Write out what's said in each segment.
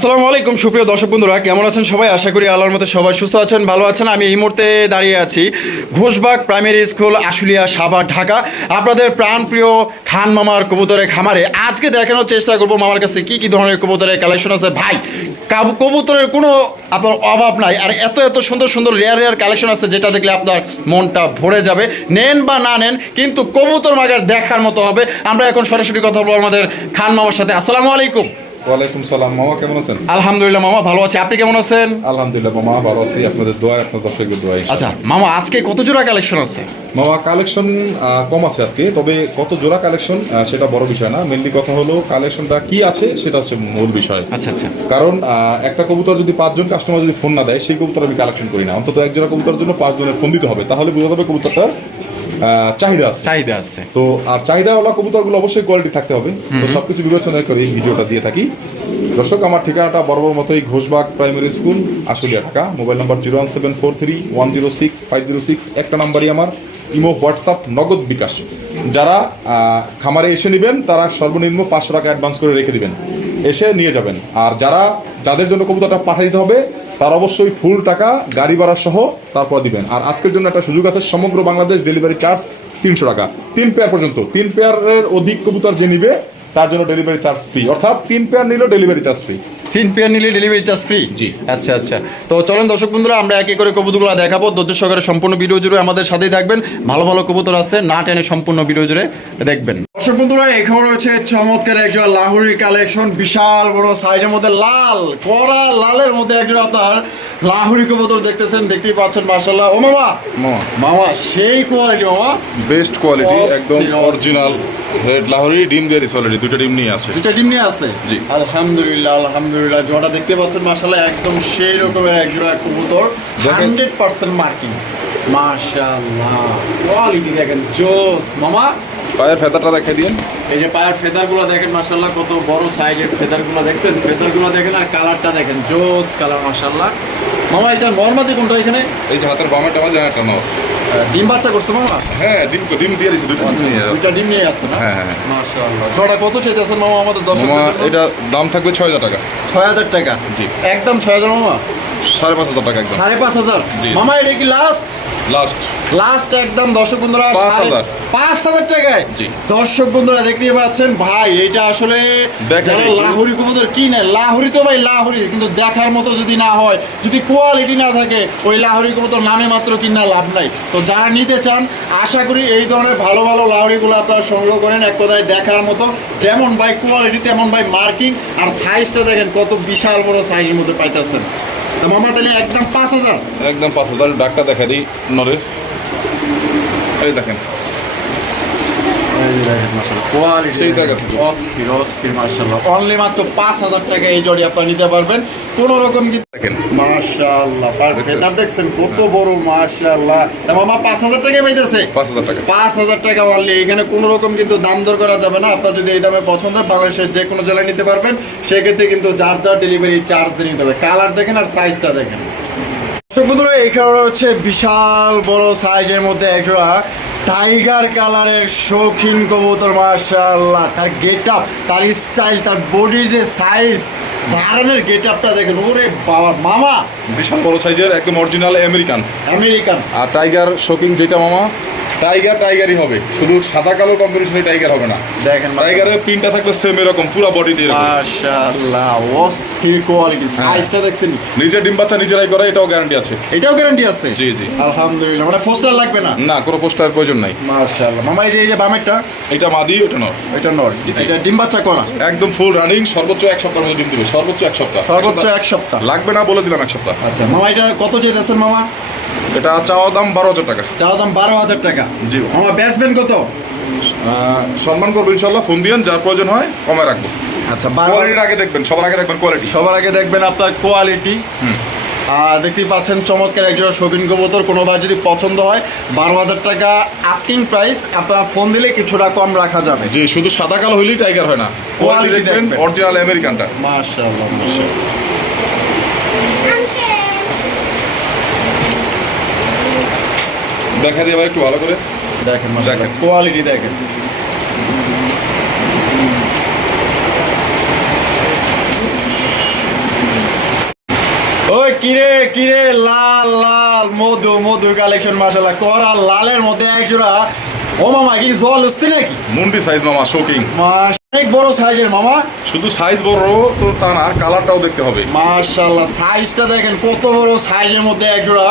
আসসালামু আলাইকুম, সুপ্রিয় দর্শক বন্ধুরা, কেমন আছেন সবাই? আশা করি আল্লাহর মতো সবাই সুস্থ আছেন, ভালো আছেন। আমি এই মুহূর্তে দাঁড়িয়ে আছি ঘোষবাগ প্রাইমারি স্কুল, আশুলিয়া সাভার ঢাকা। আপনাদের প্রাণপ্রিয় খান মামার কবুতরের খামারে আজকে দেখানোর চেষ্টা করব মামার কাছে কি কি ধরনের কবুতরের কালেকশন আছে। ভাই, কাবু কবুতরের কোনো আপনার অভাব নাই, আর এত এত সুন্দর সুন্দর রেয়ার রেয়ার কালেকশন আছে যেটা দেখলে আপনার মনটা ভরে যাবে। নেন বা না নেন, কিন্তু কবুতর মাগার দেখার মতো হবে। আমরা এখন সরাসরি কথা বলব আমাদের খান মামার সাথে। আসসালামু আলাইকুম। ওয়ালাইকুম সালাম। মামা কেমন আছেন? আলহামদুলিল্লাহ মামা ভালো আছি। আপনি কেমন আছেন? আলহামদুলিল্লাহ মামা ভালো আছি। আপনাদের দোয়া আপনার দর্শকের দোয়া আচ্ছা মামা আজকে কত জোড়া কালেকশন আছে? মামা কালেকশন কম আছে আজকে তবে কত জোড়া কালেকশন সেটা বড় বিষয় না। মেনলি কথা হলো কালেকশনটা কি আছে সেটা হচ্ছে মূল বিষয়। আচ্ছা আচ্ছা। কারণ একটা কবুতর যদি পাঁচজন কাস্টমার যদি ফোন না দেয় সেই কবুতর আমি কালেকশন করি না। অন্তত এক জোড়া কবুতরের জন্য পাঁচ জনের ফোন দিতে হবে। তাহলে বোঝা যাবে কবুতরটার আহ, চাহিদা আছে। চাহিদা আছে। তো আর চাহিদাওয়ালা কবুতরগুলো অবশ্যই কোয়ালিটি থাকতে হবে। তো সবকিছু বিবেচনা করে এই ভিডিওটা দিয়ে থাকি। দর্শক আমার ঠিকানাটা বরাবর মতোই Ghoshbag primary school Ashulia Dhaka. Mobile number zero one seven four three one zero six five zero six একটা নাম্বারই আমার। ইমো হোয়াটসঅ্যাপ নগদ বিকাশ। যারা আহ, খামারে এসে নেবেন তারা সর্বনিম্ন পাঁচশো টাকা অ্যাডভান্স করে রেখে দিবেন। এসে নিয়ে যাবেন। আর যারা যাদের জন্য কবুতরটা পাঠিয়ে দিতে হবে তার অবশ্যই ফুল টাকা, গাড়ি ভাড়া সহ তারপর দিবেন। আর আজকের জন্য একটা সুযোগ আছে, সমগ্র বাংলাদেশ ডেলিভারি চার্জ তিনশো টাকা। তিন পেয়ার পর্যন্ত। তিন পেয়ারের অধিক কবুতর যে নিবে, তার জন্য ডেলিভারি চার্জ ফ্রি অর্থাৎ তিন পেয়ার নিলেও ডেলিভারি চার্জ ফ্রি তিন পেয়ার নিলে ডেলিভারি চার্জ ফ্রি জি। আচ্ছা আচ্ছা। তো চলেন দর্শক বন্ধুরা আমরা একে করে কবুতরগুলো দেখাবো। ধৈর্য সহকারে সম্পূর্ণ ভিডিও জুড়ে আমাদের সাথেই থাকবেন। ভালো ভালো কবুতর আছে না টেনে সম্পূর্ণ ভিডিও জুড়ে দেখবেন। দর্শক বন্ধুরা এখানে রয়েছে চমৎকার একজন লাহুরি কালেকশন বিশাল বড় সাইজের মধ্যে লাল কড়া লালের মধ্যে একজন আপনার লাহুরি কবুতর দেখতেছেন দেখতেই পাচ্ছেন মাশাল্লাহ ও মামা! মামা সেই কোয়ালিটি মামা। বেস্ট কোয়ালিটি একদম অরিজিনাল রেড লাহোরি ডিম দিয়ে দিচ্ছে অলরেডি দুটো ডিম নিয়ে আছে। দুইটা ডিম নিয়ে আছে? জি। আলহামদুলিল্লাহ আলহামদুলিল্লাহ জোড়াটা দেখতে পাচ্ছেন মাশাআল্লাহ একদম সেই রকমের এক জোড়া কবুতর। দেখেন। Hundred percent marking. মাশাআল্লাহ কোয়ালিটি দেখেন জোস। মামা পায়ের ফেতাটা দেখাই দিন এই যে পায়ের ফেদারগুলো দেখেন মাশাআল্লাহ কত বড় সাইজের ফেদারগুলো দেখছেন। ফেদারগুলো দেখেন আর কালারটা দেখেন জোস কালার মাশাআল্লাহ। মামা এটা নর্মাদি কোনটা এখানে? এই যে হাতের আমার জায়গাটা নাও আহ, ডিম বাচ্চা করছে মামা? হ্যাঁ ডিম ডিম দিয়ে দিচ্ছে দুটো আছে দুইটা ডিম নিয়ে আসছে না? হ্যাঁ, হ্যাঁ। মাশাআল্লাহ। জোড়া কত চাইতেছেন মামা আমাদের দর্শক এটা দাম থাকবে ছয় হাজার টাকা। ছয় হাজার টাকা? জি। একদম ছয় হাজার মামা? সাড়ে পাঁচ হাজার টাকা একদম। সাড়ে পাঁচ হাজার? মামা এটা কি লাস্ট লাস্ট লাস্ট একদম দর্শক বন্ধুরা পাঁচ হাজার। টাকায়? দর্শক বন্ধুরা দেখতে পাচ্ছেন ভাই এটা আসলে যারা। লাহুরি কবুতর কিনে লাহুরি তো ভাই লাহুরি কিন্তু দেখার মতো যদি না হয় যদি কোয়ালিটি না থাকে ওই লাহুরি কবুতর নামে মাত্র কিনা লাভ নাই। তো যারা নিতে চান আশা করি এই ধরনের ভালো ভালো লাহুরিগুলো আপনারা সংগ্রহ করেন এক কথায় দেখার মতো। যেমন ভাই কোয়ালিটি তেমন ভাই মার্কিং আর সাইজটা দেখেন কত বিশাল বড় সাইজের মধ্যে পাইতেছেন। একদম পাঁচ হাজার। একদম পাঁচ হাজার। ডাক্তার দেখা দিই নরে এই দেখেন সেই জায়গা আছে। অস্থির অস্থির মার্শাল্লাহ অনলি মাত্র পাঁচ হাজার টাকা এই জড়ি আপনারা নিতে পারবেন। কোনো রকম কিন্তু দেখেন। মার্শাল্লাহ দেখছেন? কত বড় মার্শাল্লাহ মামা পাঁচ হাজার টাকা পাইতেছে? পাঁচ হাজার টাকা। পাঁচ হাজার টাকা অনলি এখানে কোনো রকম কিন্তু দাম দর করা যাবে না। আপনার যদি এই দামে পছন্দ হয় বাংলাদেশের যে কোনো জেলায় নিতে পারবেন। সেক্ষেত্রে কিন্তু যার যার ডেলিভারি চার্জ দিয়ে নিতে হবে। কালার দেখেন আর সাইজটা দেখেন। বন্ধুরা এখানে হচ্ছে বিশাল বড় সাইজের মধ্যে একজোড়া টাইগার কালারের শৌখিন কবুতর মার্শাল তার গেট আপ তার স্টাইল তার বডির যে সাইজ ধারণের গেট আপটা দেখেন। ওরে বাবা মামা! বিশাল বড় সাইজের একদম অরিজিনাল আমেরিকান আমেরিকান আর টাইগার শৌখিন যেটা মামা? টাইগার টাইগারই হবে। শুধু সাদা কালো কম্বিনেশনে টাইগার হবে না। দেখেন টাইগারের প্রিন্টটা থাকবে সেম এরকম পুরো বডিতে এরকম। মাশাআল্লাহ অস্থির কোয়ালিটি সাইজটা দেখছেন? নিজের ডিম বাচ্চা নিজেরাই করে এটাও গ্যারান্টি আছে। এটাও গ্যারান্টি আছে? জি, জি। আলহামদুলিল্লাহ মানে পোস্টার লাগবে না? না কোনো পোস্টার প্রয়োজন নাই। মাশাআল্লাহ। মামা এই যে এই যে বামেরটা এটা মাদি ওটা নয় এটা নর। এটা ডিম বাচ্চা করা? একদম ফুল রানিং সর্বোচ্চ এক সপ্তাহ মধ্যে ডিম দিবে সর্বোচ্চ এক সপ্তাহ। সর্বোচ্চ এক সপ্তাহ। লাগবে না বলে দিলাম এক সপ্তাহ। আচ্ছা মামা এটা কত চেয়েছেন মামা? এটা চাওয়া দাম বারো হাজার টাকা। চাওয়া দাম বারো হাজার টাকা। জি। আমার বেচবেন কত? সম্মান করব ইনশাল্লাহ ফোন দিয়েন যার প্রয়োজন হয় কমে রাখব। আচ্ছা বারো কোয়ালিটির আগে দেখবেন সবার আগে দেখবেন কোয়ালিটি সবার আগে দেখবেন আপনার কোয়ালিটি আর দেখতেই পাচ্ছেন চমৎকার একজোড়া শৌখিন কবুতর কোনোবার যদি পছন্দ হয় বারো হাজার টাকা আস্কিং প্রাইস আপনারা ফোন দিলে কিছুটা কম রাখা যাবে। যে শুধু সাদা কালো হইলেই টাইগার হয় না। কোয়ালিটি দেখবেন দেখবেন। অরিজিনাল আমেরিকানটা মাশাআল্লাহ মাশাআল্লাহ। দেখা দিয়ে ভাই একটু ভালো করে দেখেন মাশাআল্লাহ। দেখেন। কোয়ালিটি দেখেন। ওই কিরে কিরে? লাল লাল মধু মধু কালেকশন মাশাল্লাহ করা লালের মধ্যে এক জোড়া ও মামা কি জল আসছে নাকি? মুন্ডি সাইজ মামা শোকিং অনেক বড় সাইজের মামা। শুধু সাইজ বড় তো তা না কালারটাও দেখতে হবে। মাশাল্লাহ সাইজটা দেখেন কত বড় সাইজের মধ্যে এক জোড়া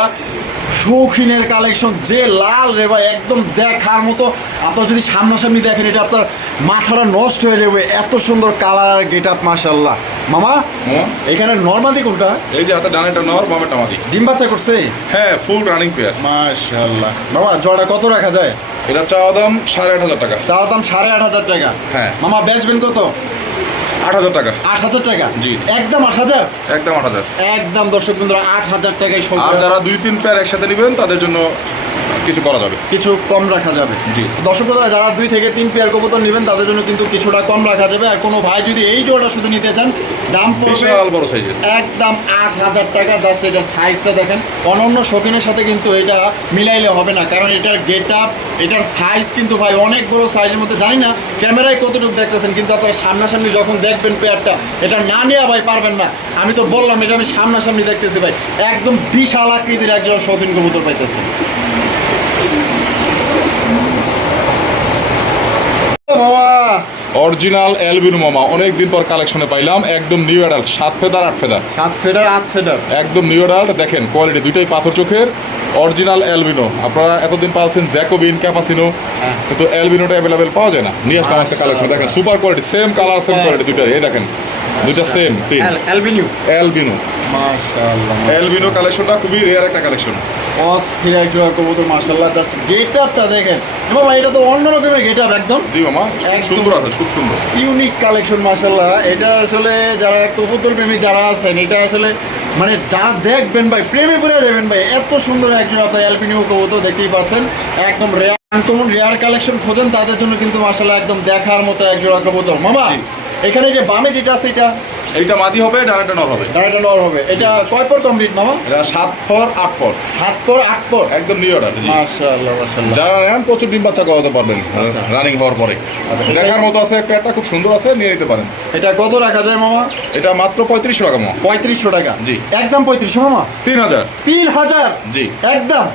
শৌখিনের কালেকশন যে লাল রে ভাই একদম দেখার মতো। আপনার যদি সামনাসামনি দেখেন এটা আপনার মাথাটা নষ্ট হয়ে যাবে। এত সুন্দর কালার আর গেট আপ মাশাল্লাহ মামা মামা, এখানে নর্মাদি কোনটা? এই যে হাতে ডানেটা নেওয়ার বামেটা মাদি। ডিম বাচ্চা করছে? হ্যাঁ ফুল রানিং পেয়ার মাশাল্লাহ বাবা জোড়া কত রাখা যায়? এটা চাওয়া দাম সাড়ে আট হাজার টাকা। চাওয়া দাম সাড়ে আট হাজার টাকা। হ্যাঁ। মামা বেচবেন কত? আট হাজার টাকা। আট হাজার টাকা? জি। একদম আট হাজার? একদম আট হাজার। একদম দর্শক বন্ধুরা আট হাজার টাকায় আর যারা দুই তিন পেয়ার একসাথে নেবেন তাদের জন্য কিছু করা যাবে। কিছু কম রাখা যাবে। জি। দর্শক বন্ধুরা যারা দুই থেকে তিন পেয়ার কবুতর নেবেন তাদের জন্য কিন্তু কিছুটা কম রাখা যাবে। আর কোনো ভাই যদি এই জোড়াটা শুধু নিতে চান দাম পড়বে বড় সাইজের একদম আট হাজার টাকা। জাস্ট এটার সাইজটা দেখেন। অনন্য শৌখিনের সাথে কিন্তু এটা মিলাইলে হবে না। কারণ এটার গেট আপ এটার সাইজ কিন্তু ভাই অনেক বড় সাইজের মধ্যে। জানি না ক্যামেরায় কতটুকু দেখতেছেন কিন্তু আপনারা সামনাসামনি যখন দেখবেন পেয়ারটা এটা না নেওয়া ভাই পারবেন না। আমি তো বললাম এটা আমি সামনাসামনি দেখতেছি ভাই। একদম বিশাল আকৃতির একজন শৌখিন কবুতর পাইতেছে ও বাবা অরিজিনাল অ্যালবিনো মামা অনেক দিন পর কালেকশনে পাইলাম একদম নিউ অ্যাডাল্ট সাত ফেদার আট ফেদার। সাত ফেডার আট ফেডার একদম নিউ অ্যাডাল্ট দেখেন কোয়ালিটি দুইটাই পাথর চোখের অরিজিনাল অ্যালবিনো আপনারা এতদিন পাচ্ছেন জ্যাকোবিন ক্যাপাসিনো। কিন্তু অ্যালবিনোটা অ্যাভেলেবেল পাওয়া যায় না। নিয়ে আসলাম একটা কালেকশন দেখেন super quality same colour same. Quality দুইটাই এই দেখেন দুইটা সেম অ্যালবিনো মাশাআল্লাহ অ্যালবিনো কালেকশনটা খুবই রেয়ার একটা কালেকশন অস্থির এক জোড়া কবুতর মাশাআল্লাহ। জাস্ট গেট আপটা দেখেন। বাবা এটা তো অন্য রকমের গেট আপ একদম। জি মামা সুন্দর আছে খুব সুন্দর। ইউনিক কালেকশন মাশাআল্লাহ। এটা আসলে যারা কবুতর প্রেমী যারা আছেন এটা আসলে মানে যারা দেখবেন ভাই প্রেমে পড়ে যাবেন ভাই। এত সুন্দর এক জোড়া তো অ্যালবিনিও কবুতর দেখতেই পাচ্ছেন। একদম রেয়ার আনকমন রেয়ার কালেকশন খোঁজেন তাদের জন্য কিন্তু মাশাআল্লাহ একদম দেখার মতো এক জোড়া কবুতর। মামা এখানে যে বামে যেটা আছে এটা এইটা মাদি হবে ডানাটা নর হবে। দাঁড়াটা নর হবে। এটা কয় পর কমপ্লিট মামা? এটা সাত ফর আট ফর সাত পর আট পর? একদম নিউ অর্ডার মাশাআল্লাহ মাশাআল্লাহ। যারা নেন প্রচুর ডিম বাচ্চা করাতে পারবেন আচ্ছা। রানিং হওয়ার পরে। আচ্ছা। দেখার মতো আছে একটা খুব সুন্দর আছে নিয়ে নিতে পারেন। এটা কত রাখা যায় মামা? এটা মাত্র পঁয়ত্রিশশো টাকা মামা। পঁয়ত্রিশশো টাকা। জি। একদম পঁয়ত্রিশশো মামা? তিন হাজার। তিন হাজার? জি। একদম?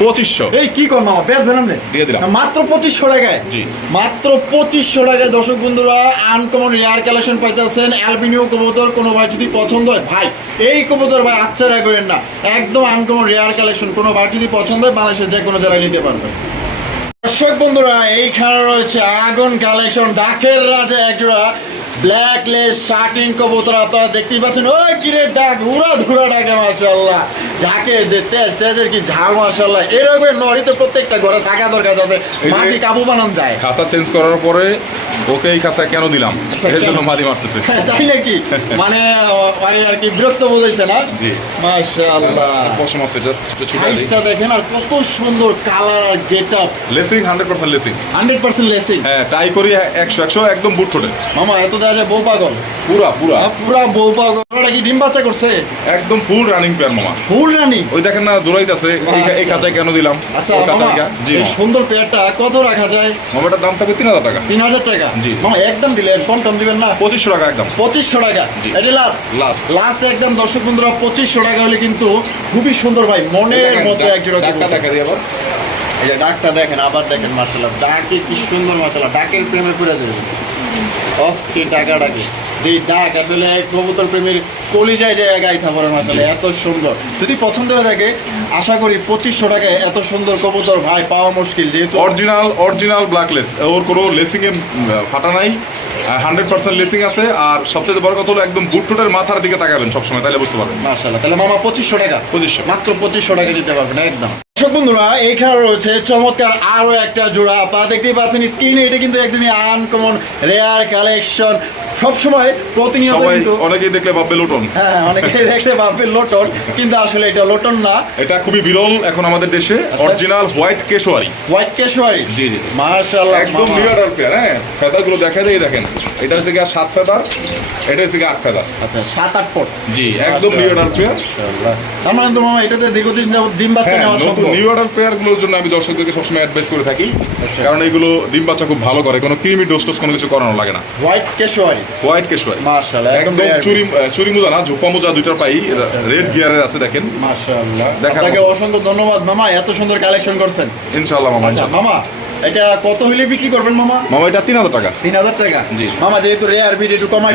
পঁচিশশো। এই কি কর মামা বেশ বেরাম দিয়ে দিলাম। মাত্র পঁচিশশো টাকায়। জি। মাত্র পঁচিশশো টাকায় দর্শক বন্ধুরা আনকমন রেয়ার কালেকশন পাইতেছেন অ্যালবিনিও কবুতর। কোনো ভাই যদি পছন্দ হয় ভাই এই কবুতর ভাই আচ্ছা করেন না। একদম আনকমন রেয়ার কালেকশন কোনো ভাই যদি পছন্দ হয় বাংলাদেশের যে কোনো জায়গায় নিতে পারবে দর্শক বন্ধুরা এইখানে রয়েছে আগুন কালেকশন ডাকের রাজা একজোড়া ব্ল্যাক লেস শার্টিং কবুতর আপনারা দেখতেই পাচ্ছেন ওই কিরে ডাক উড়া ধুরা ডাকে ঢাকের যে তেজ তেজের কি ঝাল মাশাল্লাহ এরকম নরি তো প্রত্যেকটা ঘরে থাকা দরকার যাতে মাটি কাবু বানান যায়। খাতা চেঞ্জ করার পরে ওকে এই খাঁচা কেন দিলাম? আচ্ছা, এর জন্য মারতেছে। তাই নাকি? মানে ওই আর কি বিরক্ত বোঝাইছে না? জি। মাশাল্লাহ পশম আছে সাইজটা দেখেন আর কত সুন্দর কালার আর get up lacing hundred percent lacing hundred percent lacing হ্যাঁ ট্রাই করি একশো একশো একদম বুট ঠোঁটে। মামা এত যায় বউ পাগল। পুরা পুরা। পুরা বউ পাগল। কি ডিম বাচ্চা করছে? একদম ফুল রানিং পেয়ার মামা। ফুল রানি ওই দেখেন না দৌড়াইতেছে এই- এই খাঁচায় কেন দিলাম? আচ্ছা জি সুন্দর পেয়ারটা কত রাখা যায়? মামাটার দাম থাকবে তিন হাজার টাকা। তিন হাজার টাকা? জি। মামা একদম দিলেন কম টম দিবেন না? পঁচিশশো টাকা একদম। পঁচিশশো টাকা। এটা লাস্ট লাস্ট লাস্ট একদম দর্শক বন্ধুরা পঁচিশশো টাকা হলে কিন্তু খুবই সুন্দর ভাই মনের মতো একজোড়া ডাক্তার দেখা দিয়ে আবার। এই যে ডাকটা দেখেন আবার দেখেন মার্শাল্লাহ ডাকে কি সুন্দর মার্শাল্লাহ ডাকের প্রেমে পড়ে যাবে। অস্থির ডাকা ডাকে যে ডাক আসলে কবুতর প্রেমীর কলিজায় যায় গাইথা পড়ে মার্শাল্লাহ এত সুন্দর। যদি পছন্দ হয়ে থাকে আশা করি পঁচিশশো টাকায় এত সুন্দর কবুতর ভাই পাওয়া মুশকিল যেহেতু অরিজিনাল অরিজিনাল ব্ল্যাকলেস ওর কোনো লেসিং এ ফাটা নাই। হান্ড্রেড পার্সেন্ট লেসিং আছে। আর সবচেয়ে বড় কথা হলো একদম বুট টোটের মাথার দিকে তাকাবেন সবসময় তাহলে বুঝতে পারবেন। মার্শাল্লাহ তাহলে মামা পঁচিশশো টাকা। পঁচিশশো। মাত্র পঁচিশশো টাকা নিতে পারবেন একদম। দর্শক বন্ধুরা এইখানে রয়েছে চমৎকার আরও একটা জোড়া। আপনারা দেখতেই পাচ্ছেন স্ক্রিনে এটা কিন্তু একদমই আনকমন রেয়ার কালেকশন সবসময় প্রতিনিয়ত কিন্তু অনেকেই দেখলে ভাববে লোটন। হ্যাঁ অনেকে দেখলে ভাববে লোটন কিন্তু আসলে এটা লোটন না। এটা খুবই বিরল এখন আমাদের দেশে। আচ্ছা। অরিজিনাল হোয়াইট কেশোয়ারি। হোয়াইট কেশোয়ারি? জি, জি। মাশাআল্লাহ একদম মামা। নিউ পেয়ার হ্যাঁ? ফেদারগুলো দেখা যায় দেখেন। এটা হচ্ছে গিয়ে সাত ফেদার এটা হচ্ছে গিয়ে আট ফেদার। আচ্ছা সাত আট ফুট। জি একদম নিউ পেয়ার মাশাআল্লাহ। তার মানে তো মামা এটাতে দীর্ঘদিন যাবত ডিম বাচ্চা হ্যাঁ নেওয়া সম্ভব নিউ অর্ডার পেয়ারগুলোর জন্য আমি দর্শকদেরকে সবসময় অ্যাডভাইস করে থাকি। আচ্ছা। কারণ এগুলো ডিম বাচ্চা খুব ভালো করে কোনো ক্রিমি ডোজ টোস কোনো কিছু করানো লাগে না। হোয়াইট কেশোয়ারি হোয়াইট কেশোয়ারি মাশাআল্লাহ একদম চুরি চুরি মোজা না ঝোপা মোজা দুইটা পাই আচ্ছা, রেড গিয়ারের আছে দেখেন। মাশাআল্লাহ। আপনাকে অসংখ্য ধন্যবাদ মামা এত সুন্দর কালেকশন করছেন। ইনশাআল্লাহ মামা আচ্ছা মামা এটা কত হইলে বিক্রি করবেন মামা? মামা এটা তিন হাজার টাকা। তিন হাজার টাকা? জি। মামা যেহেতু রেয়ার বিড একটু কমাই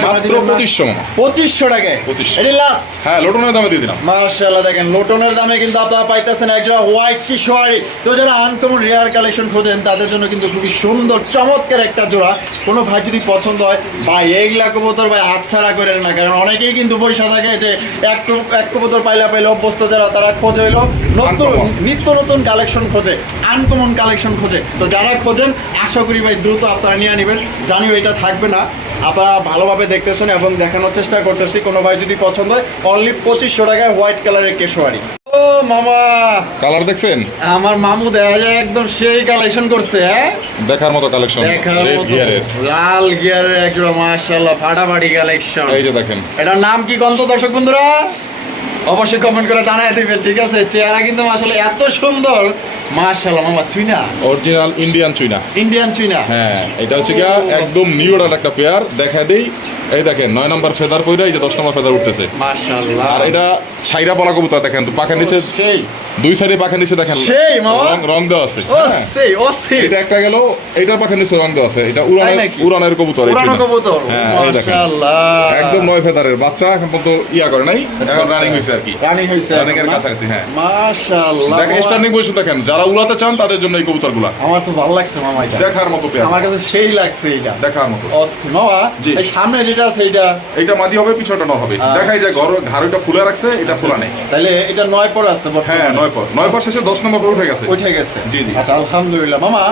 পঁচিশশো মামা। পঁচিশশো টাকায়? 2500 এটি লাস্ট হ্যাঁ লোটনের দামে দিয়ে দিলাম। মার্শাল্লাহ দেখেন লোটনের দামে কিন্তু আপনারা পাইতেছেন একটা হোয়াইট কিশোয়ারি তো যারা আনকমন রেয়ার কালেকশন খোঁজেন তাদের জন্য কিন্তু খুবই সুন্দর চমৎকার একটা জোড়া। কোনো ভাই যদি পছন্দ হয় ভাই এইগুলা কবুতর ভাই হাতছাড়া করেন না কারণ অনেকেই কিন্তু পয়সা থাকে যে এক এক কবুতর পাইলা পাইলে অভ্যস্ত যারা তারা খোঁজে হইল নতুন। নিত্য নতুন কালেকশন খোঁজে আনকমন কালেকশন খোঁজে। তো যারা খোঁজেন আশা করি ভাই দ্রুত আপনারা নিয়ে নেবেন জানিও এটা থাকবে না। আপনারা ভালোভাবে দেখতেছেন এবং দেখানোর চেষ্টা করতেছি। কোনো ভাই যদি পছন্দ হয় অনলি পঁচিশশো টাকায় হোয়াইট কালারের কেশোয়ারি। ও মামা! কালার দেখছেন? আমার মামু দেখা যায় একদম সেই কালেকশন করছে হ্যাঁ? দেখার মতো কালেকশন দেখার মতো লাল গিয়ারের একদম মাশাআল্লাহ ফাটাফাটি কালেকশন এই যে দেখেন। এটার নাম কি কন্ত দর্শক বন্ধুরা? অবশ্যই কমেন্ট করে জানাই দিবেন ঠিক আছে? চেহারা কিন্তু আসলে এত সুন্দর। মাশাআল্লাহ মামা চুইনা? অরিজিনাল ইন্ডিয়ান চুইনা। ইন্ডিয়ান চুইনা? হ্যাঁ এটা হচ্ছে কি একদম নিউ একটা পেয়ার দেখা দেই। এই দেখেন নয় নাম্বার ফেদার পইরা এই যে দশ নম্বর ফেদার উঠতেছে। মাশাআল্লাহ। আর এটা ছাইরা পলা কবুতর দেখেন তো পাখার নিচে সেই। দুই সাইডে পাখার নিচে দেখেন সেই মামা। রং- রং দেওয়া আছে। ও হ্যাঁ। সেই এটা একটা গেল এটার পাখার নিচে রং দেওয়া আছে এটা উড়ানের উড়ানের কবুতর হ্যাঁ মাশাআল্লাহ। একদম নয় ফেদারের বাচ্চা এখন পর্যন্ত ইয়া করে নাই। এখন। রানিং হয়েছে আর কি। রানিং হয়েছে Running এর কাছাকাছি, হ্যাঁ। মাশাআল্লাহ। দেখেন। স্টার্নিং বসে দেখেন যারা উড়াতে চান তাদের জন্য এই কবুতরগুলা। আমার তো ভালো লাগছে মামা এটা। দেখার মতো পেয়ার। আমার কাছে সেই লাগছে এটা দেখার মতো। অস্থির। মামা এই সামনে যেটা এটা এইটা। মাদি হবে পিছনটা হবে। দেখাই যায় ঘর ঘাড়টা ফুলে রাখছে এটা খোলা নেই। তাহলে এটা নয় পর আছে হ্যাঁ নয় পর। নয় পর শেষে দশ নম্বর উঠে গেছে। উঠে গেছে। জি, জি। আচ্ছা আলহামদুলিল্লাহ। মামা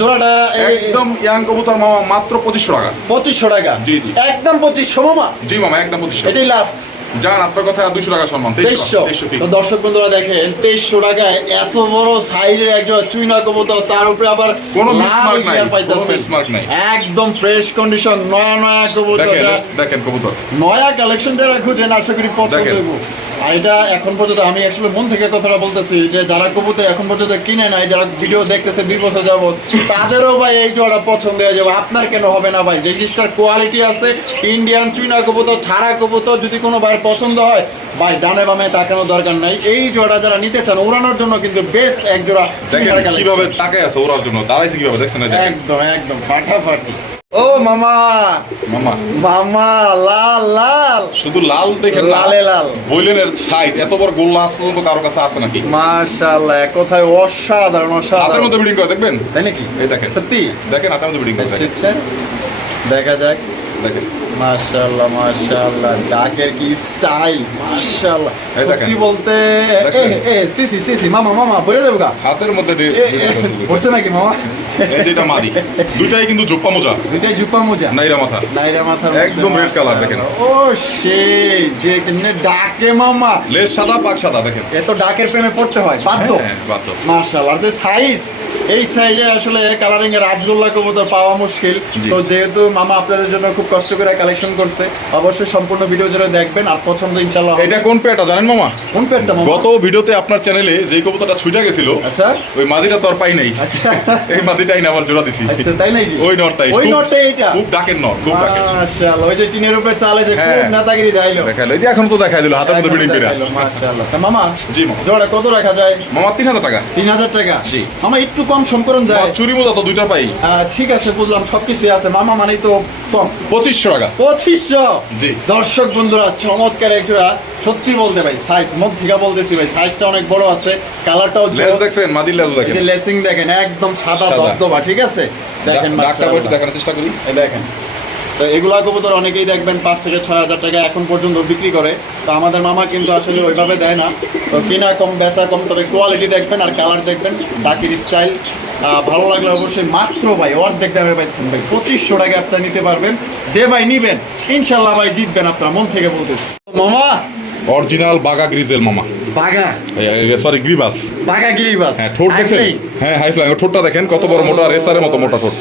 জোড়াটা একদম ইয়াং কবুতর মামা মাত্র পঁচিশশো টাকা। পঁচিশশো টাকা। জি, জি। একদম পঁচিশশো মামা। জি মামা একদম পঁচিশশো। এটাই লাস্ট যান আপনার কথা দুশো টাকা সম্মান তেইশশো তো দর্শক বন্ধুরা দেখেন তেইশশো টাকায় এত বড় সাইজের একজন চুইনা কবুতর তার উপরে আবার কোনো মিসমার্ক নাই, কোনো মিসমার্ক নাই। একদম ফ্রেশ কন্ডিশন নয়া নয়া কবুতর দেখেন কবুতর। নয়া কালেকশন যারা খুঁজেন আশা করি পছন্দ দেখেন। আর এটা এখন পর্যন্ত আমি আসলে মন থেকে কথাটা বলতেছি যে যারা কবুতর এখন পর্যন্ত কিনে নাই যারা ভিডিও দেখতেছে দুই বছর যাবত তাদেরও ভাই এই জোড়া পছন্দ হয়ে যাবে। আপনার কেন হবে না ভাই? যে জিনিসটার কোয়ালিটি আছে ইন্ডিয়ান চুইনা কবুতর ছাড়া কবুতর যদি কোনো ভাইয়ের পছন্দ হয় ভাই ডানে বামে তাকানোর দরকার নাই। এই জোড়া যারা নিতে চান উড়ানোর জন্য কিন্তু বেস্ট এক জোড়া কীভাবে তাকায় আছে ওরার জন্য দাঁড়াইছে কীভাবে দেখছেন একদম একদম ফাটাফাটি। ও মামা। মামা। মামা লাল লাল। শুধু লাল দেখেন না, লালে লাল। বইলেনের সাইজ এত বড় গোল্লা আজ পর্যন্ত কারও কাছে আছে নাকি? মাশাআল্লাহ এক কথায় অসাধারণ হাতের অসাধারণ মধ্যে বিডিং করে দেখবেন? তাই নাকি? এই দেখেন। সত্যি? দেখেন হাতের মধ্যে বিডিং করে আচ্ছা আচ্ছা। দেখা যাক। দেখেন। মাশাআল্লাহ মাশাআল্লাহ ডাকের কি স্টাইল মাশাআল্লাহ। সত্যি বলতে এ দেখছেন? সি সি সিসি মামা মামা পড়ে যাব গা। হাতের মধ্যে। পড়ছে নাকি মামা? এই যেটা মাদি। দুইটাই কিন্তু জোপ্পা মোজা। দুইটাই জুপা মোজা। নাইরা মাথা। নাইরা মাথা একদম রেড কালার দেখেন। ও সে যে কেমনে ডাকে মামা। লেজ সাদা পাক সাদা দেখেন। এত ডাকের প্রেমে পড়তে হয় বাধ্য। হ্যাঁ বাধ্য। মার্শাল আর যে সাইজ এই সাইজে আসলে কালারিং এর রাজগোল্লা কবুতর পাওয়া মুশকিল। তো যেহেতু মামা আপনাদের জন্য খুব কষ্ট করে কালেকশন করছে অবশ্যই সম্পূর্ণ ভিডিও জুড়ে দেখবেন আর পছন্দ ইনশাল্লাহ হবে। এটা কোন পেয়ারটা জানেন মামা? কোন পেটটা মামা? গত ভিডিওতে আপনার চ্যানেলে যে কবুতরটা ছুটে গেছিল আচ্ছা। ওই মাদিটা তো আর পাই নাই। আচ্ছা। এই মাদিটাই না আবার জোড়া দিছি। আচ্ছা তাই নাকি? ওই নটটাই ওই নটটা এইটা? খুব ডাকের নট খুব ডাকের। মাশাআল্লাহ ওই যে টিনের উপরে চালে যে হ্যাঁ। খুব নেতাগিরি দাইলো দেখাইলো এই যে এখন তো দেখাই দিল হাতের মধ্যে বিডিং করে মাশাআল্লাহ। তা মামা জি মামা। জোড়া কত রাখা যায়? মামা তিন হাজার টাকা। তিন হাজার টাকা? জি। মামা একটু কম সম করুন যায় চুরি মোজা তো দুইটা পাই। ঠিক আছে বুঝলাম সবকিছুই আছে। মামা মানেই তো কম। পঁচিশশো টাকা। পঁচিশশো? জি। দর্শক বন্ধুরা চমৎকার একটা সত্যি বলতে ভাই সাইজ মন থেকে বলতেছি ভাই সাইজটা অনেক বড় আছে কালারটাও লেজ দেখছেন? মাদির লেজ দেখেন। লেসিং দেখেন একদম সাদা। দবদবা ঠিক আছে? দেখেন দেখানোর চেষ্টা করি। এই দেখেন। তো এগুলা কবুতর অনেকেই দেখবেন পাঁচ থেকে ছয় হাজার টাকা এখন পর্যন্ত বিক্রি করে। তো আমাদের মামা কিন্তু আসলে ওইভাবে দেয় না। তো কিনা কম, বেচা কম, তবে কোয়ালিটি দেখবেন আর কালার দেখবেন ডাকির স্টাইল ভালো লাগলে অবশ্যই মাত্র ভাই, অর্ধেক দামে পাইছেন ভাই। পঁচিশশো টাকা আপনার নিতে পারবেন। যে ভাই নিবেন ইনশাল্লাহ ভাই জিতবেন আপনার, মন থেকে বলতেছি। মামা অরিজিনাল বাগা গ্রিজেল মামা। বাগা সরি গ্রিবাস। বাগা গিরিবাস। হ্যাঁ ঠোঁট হ্যাঁ হাই ফ্লাইং ঠোঁটটা দেখেন কত বড় মোটা রেসারের মতো মোটা ঠোঁট।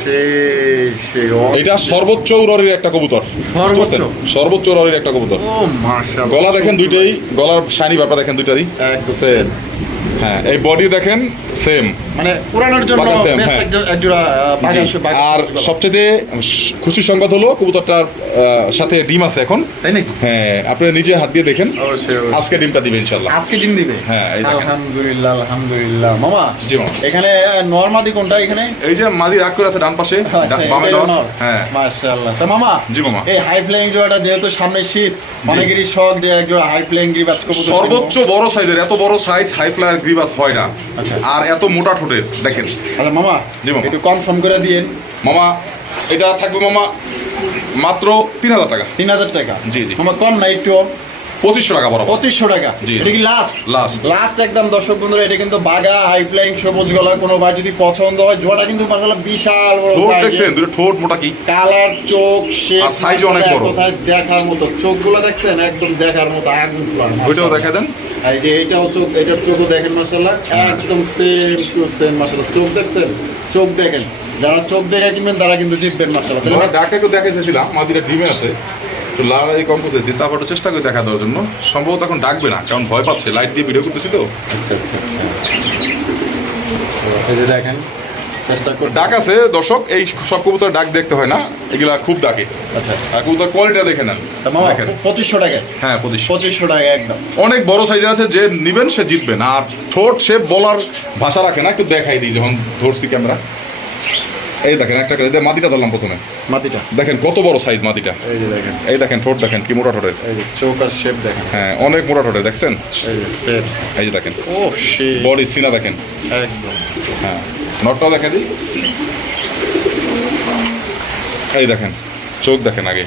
এটা সর্বোচ্চ উররের একটা কবুতর। সর্বোচ্চ? সর্বোচ্চ উররের একটা কবুতর। ও মাশাআল্লাহ। গলা দেখেন দুইটাই গলার শাইনি ব্যাপার দেখেন দুইটারই। একদম। হ্যাঁ এই বডি দেখেন সেম মানে পুরানোর জন্য আর সবচেয়ে খুশির সংবাদ হলো কবুতরটার সাথে ডিম আছে এখন। তাই নাকি? হ্যাঁ আপনি নিজে হাত দিয়ে দেখেন। আজকে ডিমটা দিবে ইনশাল্লাহ আজকে ডিম দিবে? হ্যাঁ, আলহামদুলিল্লাহ আলহামদুলিল্লাহ। মামা জি, মামা। এখানে নরমাদি কোনটা এখানে? এই যে মাদি রাগ করে আছে ডান পাশে আচ্ছা, বামে নর। হ্যাঁ। মাশাআল্লাহ। তা মামা জি, মামা। এই হাই ফ্লাইং জোড়াটা যেহেতু সামনে শীত অনেকেরই শখ যে এক জোড়া হাই ফ্লাইং গ্রিবাজ কবুতর সর্বোচ্চ বড় সাইজের এত বড় সাইজ হাই ফ্লায়ার গ্রিবাস হয় না। আচ্ছা। আর এত মোটা ঠোঁটের দেখেন। আচ্ছা মামা জি, মামা। একটু কনফার্ম করে দিয়েন। মামা এটা থাকবে মামা মাত্র তিন হাজার টাকা। তিন হাজার টাকা? জি, জি। মামা কম না একটু পঁচিশশো টাকা বরাবর। পঁচিশশো টাকা? জি। এটা কি লাস্ট Last। লাস্ট একদম দর্শক বন্ধুরা এটা কিন্তু বাগা হাই ফ্লাইং সবুজ গলা কোনো বার যদি পছন্দ হয় জোড়াটা কিন্তু মাসাল্লাহ বিশাল বড় ঠোঁট দেখছেন? দুটো ঠোঁট মোটা কি? কালার চোখ আর size অনেক বড়। কোথায় দেখার মতো। চোখগুলো দেখছেন? একদম দেখার মতো আগুন ওইটাও দেখা দেন। এই যে এটাও চোখ এটার চোখও দেখেন মাসাল্লাহ একদম সেম টু সেম মাসাল্লাহ চোখ দেখছেন? চোখ দেখেন। যারা চোখ দেখে কিনবেন তারা কিন্তু জিতবেন মাসাল্লাহ ডাকটা একটু দেখেছিলাম মাদিরা ডিমে আছে। তো লাড়াই কম করতেছি তারপর চেষ্টা করে দেখা দেওয়ার জন্য। সম্ভবত এখন ডাকবে না কারণ ভয় পাচ্ছে। লাইট দিয়ে ভিডিও করতেছি তো। আচ্ছা আচ্ছা আচ্ছা। দেখেন চেষ্টা করে ডাক আছে দর্শক এই সব কবুতর ডাক দেখতে হয় না এগুলা খুব ডাকে। আচ্ছা। আর কবুতর কোয়ালিটিটা দেখে নেন। তা পঁচিশশো টাকা। হ্যাঁ পঁচিশ পঁচিশশো টাকা একদম। অনেক বড় সাইজের আছে যে নিবেন সে জিতবেন আর ঠোঁট সে বলার ভাষা রাখে না একটু দেখাই দিই যখন ধরছি ক্যামেরা এই দেখেন একটা এই মাটিটা ধরলাম প্রথমে। মাটিটা। দেখেন কত বড় সাইজ মাটিটা। এই যে দেখেন। এই দেখেন ঠোঁট দেখেন কি মোটা ঠোঁটের। এই যে চোখ শেপ দেখেন। হ্যাঁ অনেক মোটা ঠোঁটের দেখছেন? এই যে সেট এই যে দেখেন। ও শি বডি সিনা দেখেন। একদম। হ্যাঁ নটটাও দেখা দিই এই দেখেন চোখ দেখেন আগে।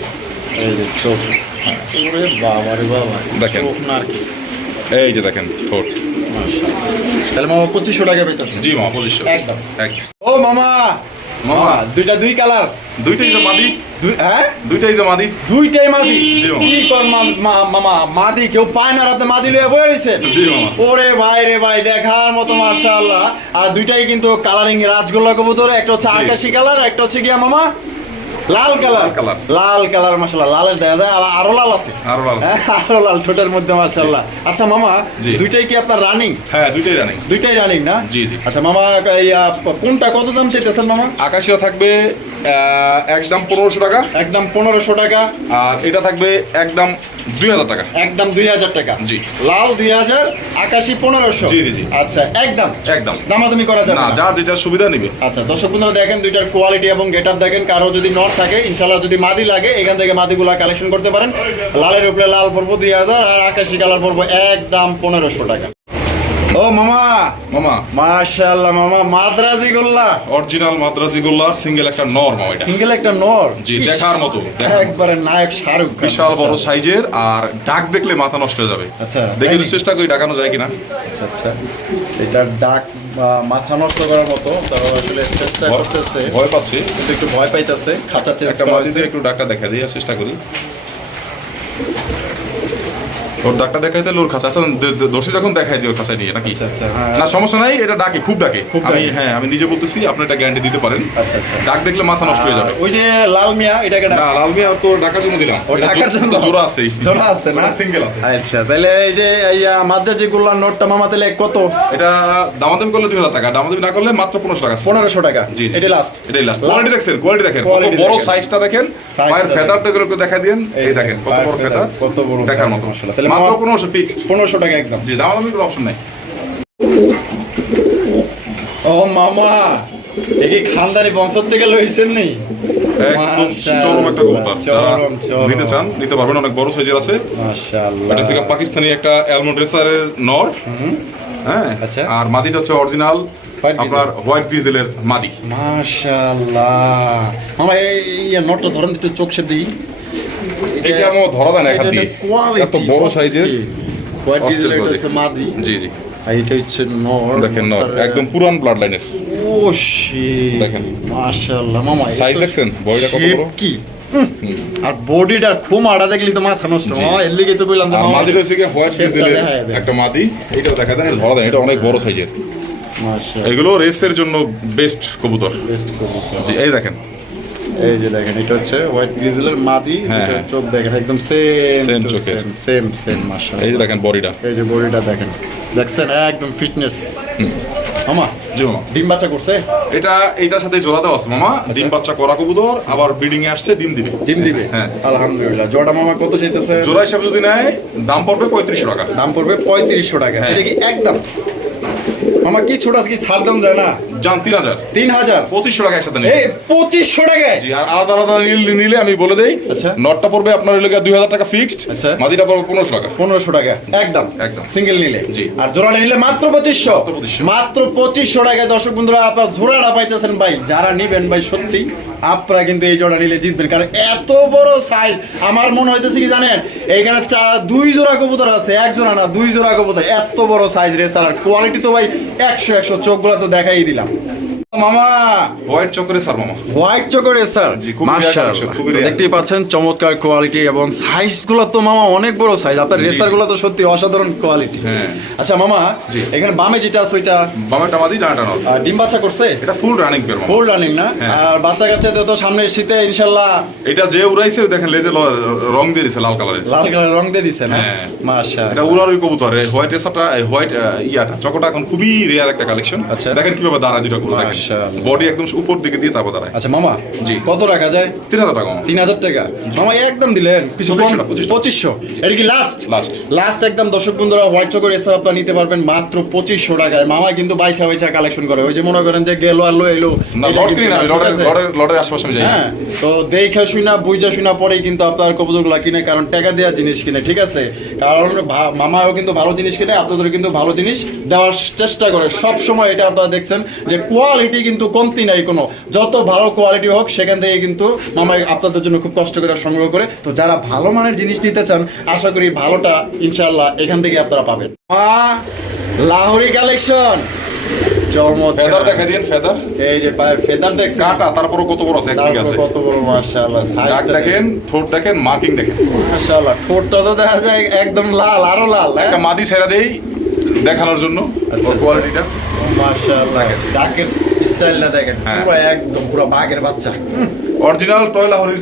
এই যে চোখ। ওরে বাবা রে বাবা দেখেন। আর কিছু। এই যে দেখেন ঠোঁট। তাহলে মামা পঁচিশশো টাকা পেতেছে জি মামা পঁচিশশো। একদম। একদম। ও মামা মামা দুইটা দুই কালার। দুইটাই যে মাদি? দুই হ্যাঁ? দুইটাই যে মাদি? দুইটাই মাদি। কি কর মামা মাদি কেউ পায় না রাতে মাদি লয়ে বয়ে রয়েছেন ওরে ভাই রে ভাই দেখার মতো মাশাআল্লাহ। আর দুইটাই কিন্তু কালারিং রাজগোল্লা কবুতর একটা হচ্ছে আকাশি কালার একটা হচ্ছে গিয়া মামা লাল কালার। লাল কালার। লাল কালার মাশাআল্লাহ। লালের দেখা যায় আরও লাল আছে। আরও লাল। হ্যাঁ, আরও লাল ঠোঁটের মধ্যে মাশাআল্লাহ। আচ্ছা মামা। দুইটাই কি আপনার রানিং হ্যাঁ দুইটাই রানিং দুইটাই রানিং না? জি, জি। আচ্ছা মামা কোনটা কত দাম চাইতেছেন মামা? আকাশিরা থাকবে একদম পনেরোশো টাকা। একদম পনেরোশো টাকা। আর এটা থাকবে একদম দুই হাজার টাকা। একদম দুই হাজার টাকা। জি। লাল দুই হাজার আকাশি পনেরোশো। জি, জি, জি। আচ্ছা একদম। একদম। দামাদামি করা যাবে না যা যেটা সুবিধা নিবে। আচ্ছা দর্শক বন্ধুরা দেখেন দুইটার কোয়ালিটি এবং গেট আপ দেখেন কারও যদি নট থাকে ইনশাল্লাহ যদি মাদি লাগে এখান থেকে মাদিগুলা কালেকশন করতে পারেন। লালের উপরে লাল পড়ব দুই হাজার আর আকাশি কালার পড়ব একদম পনেরোশো টাকা। ও মামা। মামা মাশাআল্লাহ মামা মাদ্রাজি গোল্লা। অরিজিনাল মাদ্রাসি গোল্লার সিঙ্গেল একটা নর মামা এটা। সিঙ্গেল একটা নর? জি, দেখার মতো, একবারে নায়ক শাহরুখ বিশাল বড় সাইজের আর ডাক দেখলে মাথা নষ্ট হয়ে যাবে। আচ্ছা দেখে? চেষ্টা করি ডাকানো যায় কিনা। আচ্ছা আচ্ছা। এটার ডাক মাথা নষ্ট করার মতো তারা আসলে চেষ্টা করতেছে। ভয় পাচ্ছি। কিন্তু একটু ভয় পাইতেছে খাঁচা চেষ্টা একটা ডাকটা দেখা দিয়ে চেষ্টা করি। ওর ডাকটা দেখাইতে ওর খাঁচা। আচ্ছা দর্শি যখন দেখাই দিই ওর খাঁচায় নিয়ে নাকি? আচ্ছা আচ্ছা হ্যাঁ। না সমস্যা নাই এটা ডাকে খুব ডাকে। আমি হ্যাঁ আমি নিজে বলতেছি আপনি এটা গ্যারান্টি দিতে পারেন। আচ্ছা আচ্ছা। ডাক দেখলে মাথা নষ্ট হয়ে যাবে। ওই যে লাল মিয়া এটাকে ডাক- না লাল মিয়া তো ডাকার জন্য দিলাম। ডাকার জন্য? জোড়া আছে। জোড়া আছে না? সিঙ্গেল আছে। আচ্ছা তাহলে এই যে মাদ্রাজ যে গোল্লার নোটটা মামা তাহলে কত? এটা দামাদামি করলে দুই হাজার টাকা দামাদামি না করলে মাত্র পনেরোশো টাকা পনেরোশো টাকা। জি। এটা লাস্ট এটাই লাস্ট কোয়ালিটি দেখছেন কোয়ালিটি দেখেন। কত বড় সাইজটা দেখেন। পায়ের ফেদারটা দেখা দিন এই দেখেন কত বড় ফেদার কত বড় দেখার মতো। মাশাআল্লাহ। তাহলে মাত্র মামা- পনেরোশো ফিক্স পনেরোশো টাকা একদম। জি দামাদামি কোনো অপশন নাই। ও মামা দেখি খানদানি বংশ থেকে লইছেন নি? একদম চরম একটা কবুতর যারা চরম, চরম। নিতে চান নিতে পারবেন অনেক বড় সাইজের আছে। মাশাআল্লাহ। এটা থেকে পাকিস্তানি একটা অ্যালমন্ড রেসারের নর। হ্যাঁ আচ্ছা। আর মাদিটা হচ্ছে অরিজিনাল আপনার হোয়াইট গ্রিজেলের মাদি মাশাআল্লাহ। মামা এই নটটা ধরেন একটু চোখ সে দিই। এটা আমার ধরা দেয় এক হাত দিয়ে এত বড় সাইজের হোয়াইট অস্থির ডিজেল এটা quality। হচ্ছে মাদি। জি জি। আর এটা হচ্ছে নর। দেখেন নর একদম পুরান ব্লাড লাইনের ও শি দেখেন। মাশাআল্লাহ মামা এ দেখছেন? বডিটা কত বড়? কি? আর বডিটার খুব আড়া দেখলি তো মাথা নষ্ট। এর লিগে তো বললাম হোয়াইট। একটা মাদি। এটাও দেখা দেন ধরা দেন এটা অনেক বড় সাইজের এগুলো রেসের জন্য বেস্ট কবুতর। বেস্ট কবুতর। জি এই দেখেন। এই যে দেখেন এটা হচ্ছে হোয়াইট গ্রিজেলের মাদি হ্যাঁ, হ্যাঁ। চোখ দেখেন একদম সেম Same চোখের। সেম সেম সেম মাশাআল্লাহ। এই যে দেখেন বডিটা। এই যে বডিটা দেখেন দেখছেন? একদম ফিটনেস মামা জি মামা। ডিম বাচ্চা করছে? এটা এইটার সাথে জোড়া দেওয়া আছে মামা। ডিম বাচ্চা করা কবুতর আবার ব্রিডিং এ আসছে ডিম দিবে। ডিম দিবে? হ্যাঁ। আলহামদুলিল্লাহ। জোড়া মামা কত চাইতেছে? জোড়া হিসাবে যদি নেয় দাম পড়বে পঁয়ত্রিশশো টাকা। দাম পড়বে পঁয়ত্রিশশো টাকা। হ্যাঁ। এটা কি একদম? মামা কি ছোট আজকে ছাড় দাম যায় না? যান তিন হাজার। তিন হাজার? পঁচিশশো টাকা একসাথে নেই পঁচিশশো টাকায়? জি আর আলাদা আলাদা নিলে আমি বলে দেই আচ্ছা। নটটা পড়বে আপনার হইলে দুই হাজার টাকা ফিক্সড আচ্ছা। মাদিটা পড়বে পনেরোশো টাকা। পনেরোশো টাকা একদম। একদম। সিঙ্গেল নিলে। জি। আর জোড়া নিলে মাত্র পঁচিশশো। মাত্র 2500 মাত্র পঁচিশশো টাকায় দর্শক বন্ধুরা আপনার জোড়াটা পাইতেছেন ভাই। যারা নিবেন ভাই সত্যি। আপনারা কিন্তু এই জোড়া নিলে জিতবেন, কারণ এত বড় সাইজ আমার মনে হইতেছে কি জানেন, এইখানে চা, দুই জোড়া কবুতর আছে, এক জোড়া না, দুই জোড়া কবুতর। এত বড় সাইজ রেসার কোয়ালিটি তো ভাই একশো একশো, চোখগুলো তো দেখাই দিলাম। মামা হোয়াইট চকরে স্যার মামা। হোয়াইট চকোরে স্যার জি, খুবই rare মাশাআল্লাহ। collection, খুবই তো rare। দেখতেই পাচ্ছেন চমৎকার কোয়ালিটি এবং সাইজগুলো তো মামা অনেক বড় সাইজ আপনার রেসারগুলো তো সত্যি অসাধারণ কোয়ালিটি হ্যাঁ। আচ্ছা মামা এখানে বামে যেটা আছে ওইটা? বামেটা মাদি ডানাটা নট ডিম বাচ্চা করছে? এটা full running pair full running না? হ্যাঁ। আর বাচ্চা কাচ্চাদের তো সামনের শীতে ইনশাল্লাহ এটা যে উড়াইছে দেখেন লেজে রং দিয়ে দিছে লাল লাল কালার রং দিয়ে দিছে না? হ্যাঁ। এটা উড়ার ওই কবুতর হোয়াইট রেসারটা হোয়াইট ইয়াটা চকটা এখন খুবই রেয়ার একটা কালেকশন আচ্ছা। দেখেন কীভাবে দাঁড়ায় দুটো কবুতর মাশাআল্লাহ। বডি একদম উপর দিকে দিয়ে তারপর দাঁড়ায়। আচ্ছা মামা জি। কত রাখা যায়? তিন হাজার টাকা। তিন হাজার টাকা। মামা একদম দিলেন। কিছু কম? পঁচিশশো, এটা কি লাস্ট Last। লাস্ট একদম দর্শক বন্ধুরা হোয়াইট চকর এসে আপনারা নিতে পারবেন মাত্র পঁচিশশো টাকায়। মামা কিন্তু বাইশা বাইশা কালেকশন করে। ওই যে মনে করেন যে গেলো আলো এলো লটের আমি যাই হ্যাঁ তো দেখা শুনা বুঝা শুনা পরেই কিন্তু আপনার কবুতরগুলো কিনে কারণ টাকা দেওয়া জিনিস কিনে ঠিক আছে? কারণ মামাও কিন্তু ভালো জিনিস কিনে আপনাদের কিন্তু ভালো জিনিস দেওয়ার চেষ্টা করে। সব সময় এটা আপনারা দেখছেন যে কোয়ালিটি কিন্তু কমতি নাই কোনো। যত ভালো কোয়ালিটি হোক সেখান থেকে কিন্তু মামা আপনাদের জন্য খুব কষ্ট করে সংগ্রহ করে। তো যারা ভালো মানের জিনিস নিতে চান আশা করি ভালোটা ইনশাল্লাহ এখান থেকে আপনারা পাবেন। মা লাহোরি কালেকশন ফেদার দেখা দিন ফেদার। এই যে পায়ের ফেদার দেখছেন? কাটা তারপরও কত বড় আছে একদিকে আছে। কত বড় মাশাআল্লাহ দাগ দেখেন ঠোঁট দেখেন মার্কিং দেখেন। মাশাআল্লাহ ঠোঁটটা তো দেখা যায় একদম লাল আরও লাল হ্যাঁ? একটা মাদি ছেড়া দেই দেখানোর জন্য আচ্ছা, কোয়ালিটিটা মাশাআল্লাহ। ডাকের স্টাইলটা দেখেন হ্যাঁ। পুরো একদম পুরো বাঘের বাচ্চা। অরিজিনাল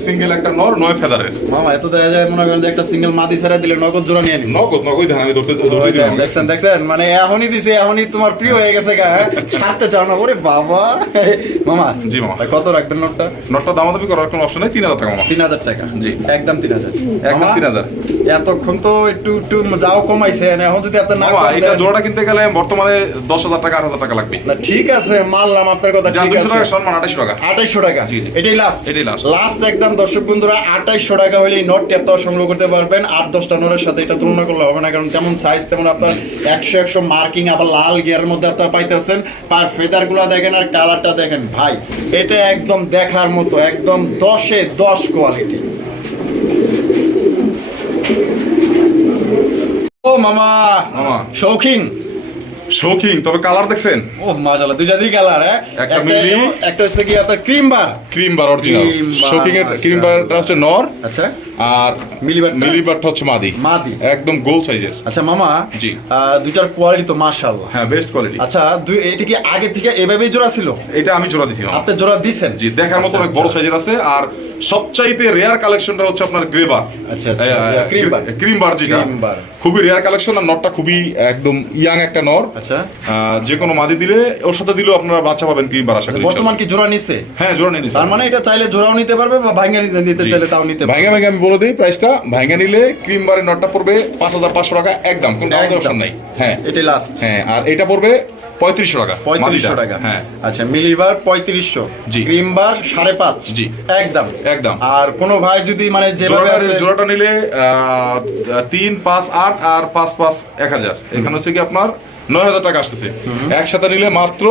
সিঙ্গেল একটা নর নয় ফেদারের। মামা এত দেখা যায় মনে করেন যে একটা সিঙ্গেল মাদি ছেড়ে দিলে নগদ জোড়া নিয়ে নিন নগদ নগদ ধান আমি ধরতে ধরতে দিলাম। দেখছেন দেখছেন? মানে এখনই দিছে এখনই তোমার প্রিয় হয়ে গেছে গা হ্যাঁ? ছাড়তে চাও না ওরে বাবা। মামা জি মামা। কত রাখবেন নোটটা? নটটা দামাদামি করার কোনো অপশন নেই তিন হাজার টাকা মামা। তিন হাজার টাকা? জি। একদম তিন হাজার। একদম 3000 এতক্ষণ তো একটু একটু যাও কমাইছে এখন যদি আপনার না মামা এটা জোড়াটা কিনতে গেলে বর্তমানে দশ হাজার টাকা আট হাজার টাকা লাগবে। না ঠিক আছে মানলাম আপনার কথা ঠিক দুশো টাকা আছে সম্মান আঠাশশো টাকা। আঠাইশশো টাকা। জি, জি। এটাই লাস্ট লাস্ট একদম দর্শক বন্ধুরা আঠাইশশো টাকা হলে নোট আপনারা সংগ্রহ করতে পারবেন। আট দশটা নোটের সাথে এটা তুলনা করলে হবে না কারণ যেমন সাইজ তেমন আপনার একশো একশো মার্কিং আবার লাল গিয়ারের মধ্যে আপনারা পাইতেছেন। পার ফেদারগুলা দেখেন আর কালারটা দেখেন ভাই এটা একদম দেখার মতো একদম দশে দশ কোয়ালিটি ও মামা মামা। শৌখিন। শৌখিন তবে কালার দেখছেন ও মাশাআল্লাহ দুইটা দুই কালার হ্যাঁ একটা মিলি। একটা হচ্ছে কি আপনার cream bar cream bar original Cream এর। ক্রিম বারটা হচ্ছে নর আচ্ছা আর মিলিবারটা? মিলিবারটা হচ্ছে মাদি মাদি একদম গোল সাইজের আচ্ছা মামা জি। দুইটার কোয়ালিটি তো মাশাআল্লাহ হ্যাঁ বেস্ট কোয়ালিটি আচ্ছা দুই এটা কি আগে থেকে এভাবেই জোড়া ছিল এটা আমি জোড়া দিছি। আপনি জোড়া দিছেন জি দেখার মতো আচ্ছা, অনেক বড় আচ্ছা। সাইজের আছে আর সবচাইতে রেয়ার কালেকশনটা হচ্ছে আপনার গ্রেবার আচ্ছা, আচ্ছা, cream bar। ক্রিম বার যেটা। খুবই রেয়ার কালেকশন আর নটটা খুবই একদম ইয়াং একটা নর আচ্ছা। যে কোনো মাদি দিলে ওর সাথে দিলেও আপনারা বাচ্চা পাবেন বার আশা করি বর্তমান কি জোড়া নিছে? হ্যাঁ জোড়া নিয়ে তার মানে এটা চাইলে জোড়াও নিতে পারবে বা ভাঙা নিতে চাইলে তাও নিতে পারবে। ভাঙ্গা আমি বলে দিই প্রাইসটা ভাঙ্গা নিলে ক্রিম বারের নটটা পড়বে পাঁচ হাজার পাঁচশো টাকা একদম কোনো। অপশন নাই। হ্যাঁ। এটাই লাস্ট হ্যাঁ আর এটা পড়বে পঁয়ত্রিশশো টাকা পঁয়ত্রিশশো টাকা। হ্যাঁ। আচ্ছা মিলিবার পঁয়ত্রিশশো। জি। ক্রিম বার সাড়ে পাঁচ। জি। একদম। একদম। আর কোনো ভাই যদি মানে যেভাবে জোড়াটা নিলে তিন পাঁচ আট আর পাঁচ পাঁচ এক হাজার। এখানে হচ্ছে কি আপনার নয় হাজার টাকা আসতেছে। একসাথে নিলে মাত্র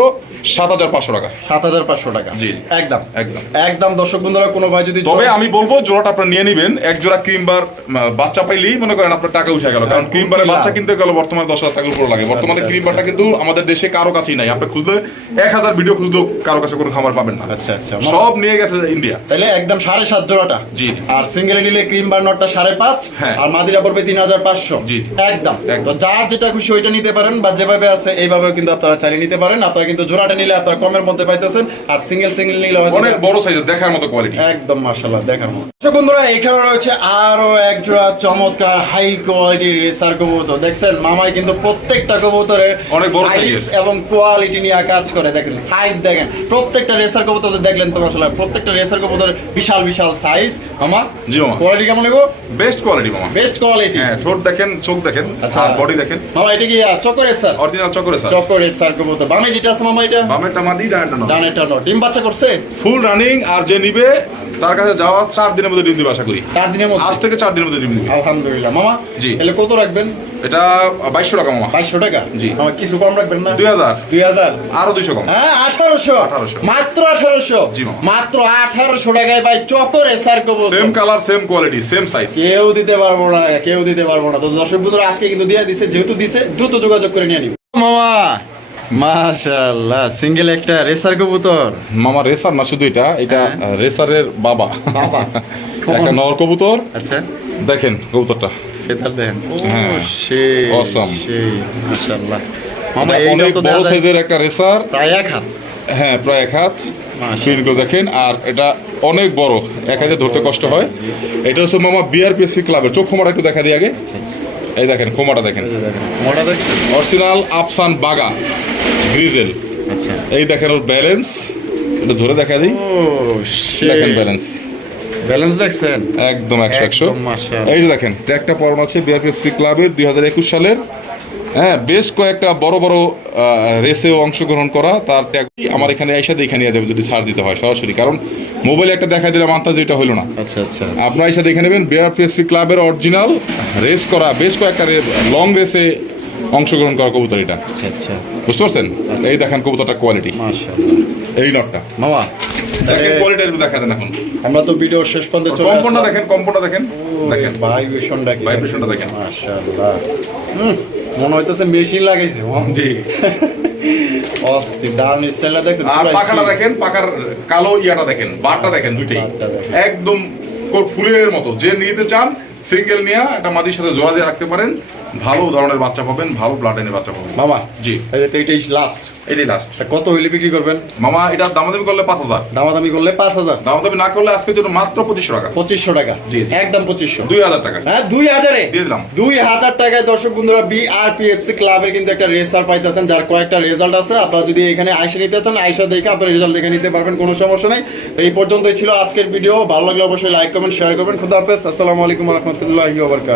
সাত হাজার পাঁচশো টাকা। সাত হাজার পাঁচশো টাকা। জি। একদম। একদম। একদম দর্শক বন্ধুরা কোনো ভাই যদি তবে আমি বলব জোড়াটা আপনার নিয়ে নিবেন। এক জোড়া বাচ্চা পাইলেই মনে করেন আপনার টাকা উঠে গেল। কারণ বাচ্চা কিনতে গেলে বর্তমানে দশ হাজার টাকার উপর লাগে। বর্তমানে আচ্ছা, আচ্ছা। কিন্তু আমাদের দেশে কারও কাছেই নাই। আপনি খুঁজলে এক হাজার ভিডিও খুঁজলেও কারও কাছে কোনো খাবার পাবেন না। আচ্ছা আচ্ছা। সব নিয়ে গেছে ইন্ডিয়া। তাহলে একদম সাড়ে সাত জোড়াটা। জি। আর সিঙ্গেল নিলে ক্রিম বার নটটা সাড়ে পাঁচ হ্যাঁ। আর মাদিরা পড়বে তিন হাজার পাঁচশো। জি। একদম। তো যার যেটা খুশি ওইটা নিতে পারেন বা যেভাবে আছে এইভাবে কিন্তু আপনারা চালিয়ে নিতে পারেন। আপনারা কিন্তু জোড়াটা নিলে আপনার কমের মধ্যে পাইতেছেন আর সিঙ্গেল সিঙ্গেল নিলে অনেক বড় সাইজের দেখার মতো কোয়ালিটি একদম মাশাআল্লাহ দেখার মতো। তো বন্ধুরা এখানে রয়েছে আরও এক জোড়া চমৎকার হাই কোয়ালিটির রেসার কবুতর। দেখছেন মামাই কিন্তু প্রত্যেকটা কবুতরের অনেক বড় size-এর। এবং কোয়ালিটি নিয়ে কাজ করে। দেখেন সাইজ দেখেন প্রত্যেকটা রেসার কবুতর দেখলেন তো আসলে প্রত্যেকটা রেসার কবুতর বিশাল বিশাল সাইজ মামা জি মামা। কোয়ালিটি কেমন নেব? বেস্ট কোয়ালিটি মামা। বেস্ট কোয়ালিটি হ্যাঁ ঠোঁট দেখেন চোখ দেখেন আচ্ছা। আর বডি দেখেন। মামা এটা কি চকরে স্যার অরিজিনাল চকরে স্যার চকরে স্যার কবুতর। বামে যেটা আছে মামা এটা? বামেরটা মাদি ডানেরটা নয় ডানেরটা নো ডিম বাচ্চা করছে? ফুল রানিং আর যে নিবে তার কাছে যাওয়া চার দিনের মধ্যে ডিম দিবে আশা করি। চার দিনের মধ্যে? আজ থেকে চার দিনের মধ্যে ডিম দিবে। আলহামদুলিল্লাহ। মামা জি। তাহলে কত রাখবেন? এটা বাইশশো টাকা মামা। বাইশশো টাকা? জি। আমার কিছু কম রাখবেন না? দুই হাজার। দুই হাজার। আরও দুইশো কম। হ্যাঁ আঠারোশো। 1800 মাত্র আঠারোশো? জি, মাত্র আঠারোশো টাকায় ভাই চকরে স্যার কবুতর same colour same quality same size কেউ দিতে পারব না কেউ দিতে পারব না। তো দর্শক বন্ধুরা আজকে কিন্তু দিয়ে দিছে যেহেতু দিছে দ্রুত যোগাযোগ করে নিয়ে নিব। মামা মাশাআল্লাহ সিঙ্গেল একটা রেসার কবুতর। মামা রেসার না শুধু এটা এটা হ্যাঁ। রেসারের বাবা। বাবা। একটা নর কবুতর। আচ্ছা। দেখেন কবুতরটা। ফেতার দেন ও হ্যাঁ। সেই Awesome. সেই মাশাআল্লাহ। মামা অনেক তো বড় সাইজের একটা রেসার প্রায় এক হাত। হ্যাঁ প্রায় এক হাত। মাশাআল্লাহ। দেখেন আর এটা অনেক বড়। এক হাতে ধরতে কষ্ট হয়। এটা হচ্ছে মামা বিআরপিএসসি ক্লাবের চোখ মারা একটু দেখা দিয়ে আগে। আচ্ছা আচ্ছা। এই দেখেন কোমাটা দেখেন। অরিজিনাল আফসান বাগা গ্রিজেল আচ্ছা। এই দেখেন ওর ব্যালেন্স এটা ধরে দেখা দিই। ও সেই দেখেন ব্যালেন্স ব্যালেন্স দেখছেন? একদম একশো একশো। এই যে দেখেন ট্যাগটা পড়ানো আছে বিআরপিএফসি ক্লাবের দুই হাজার একুশ সালের। হ্যাঁ বেশ কয়েকটা বড় বড় রেসেও অংশগ্রহণ করা। তার ট্যাগ আমার এখানে এসে দেখে নিয়ে যাবে যদি ছাড় দিতে হয় সরাসরি। কারণ মোবাইলে একটা দেখা দিলাম আন্তাজ এটা হলো না। আচ্ছা আচ্ছা। আপনারা এসে দেখে নেবেন বিআরপিএসসি ক্লাবের অরিজিনাল রেস করা বেশ কয়েকটা লং রেসে অংশগ্রহণ করা কবুতর এটা আচ্ছা আচ্ছা। বুঝতে পারছেন? এই দেখেন কবুতরটা কোয়ালিটি মাশাআল্লাহ। এই নটটা মামা কোয়ালিটি দেখা দেন এখন। আমরা তো ভিডিও শেষ পর্যন্ত চলে কম্পনটা দেখেন কম্পনটা দেখেন। দেখেন। ভাইব্রেশনটা কি Vibrationটা দেখেন। মাশাআল্লাহ। হুম মনে হইতেছে মেশিন লাগাইছে। জি। অস্থির। দামি সেলটা দেখেন আর পাখাটা দেখেন পাখার কালো ইয়াটা দেখেন বারটা দেখেন দুইটাই। একদম ফুলের মতো। যে নিতে চান সিঙ্গেল নিয়ে একটা মাটির সাথে জোড়া দিয়ে রাখতে পারেন। ভালো ধরনের বাচ্চা পাবেন ভালো ব্লাড এনে বাচ্চা পাবেন। মামা জি। তো এটাই লাস্ট এটাই লাস্ট কত হইলে বিক্রি করবেন? মামা এটা দামাদামি করলে পাঁচ হাজার। দামাদামি করলে পাঁচ হাজার। দামাদামি না করলে আজকের জন্য মাত্র পঁচিশশো টাকা। পঁচিশশো টাকা? জি। একদম পঁচিশশো। দুই হাজার টাকা। হ্যাঁ দুই হাজারে? দিয়ে দিলাম। দুই হাজার টাকায় দর্শক বন্ধুরা বিআরপিএফসি ক্লাবের কিন্তু একটা রেসার পাইতেছেন যার কয়েকটা রেজাল্ট আছে। আপনারা যদি এখানে আইসা নিতে চান আইসা দেখে আপনার রেজাল্ট দেখে নিতে পারবেন কোনো সমস্যা নেই। তো এই পর্যন্তই ছিল আজকের ভিডিও ভালো লাগলে অবশ্যই লাইক কমেন্ট শেয়ার করবেন। খুদা হাফেজ। আসসালামু আলাইকুম রহমতুল্লাহ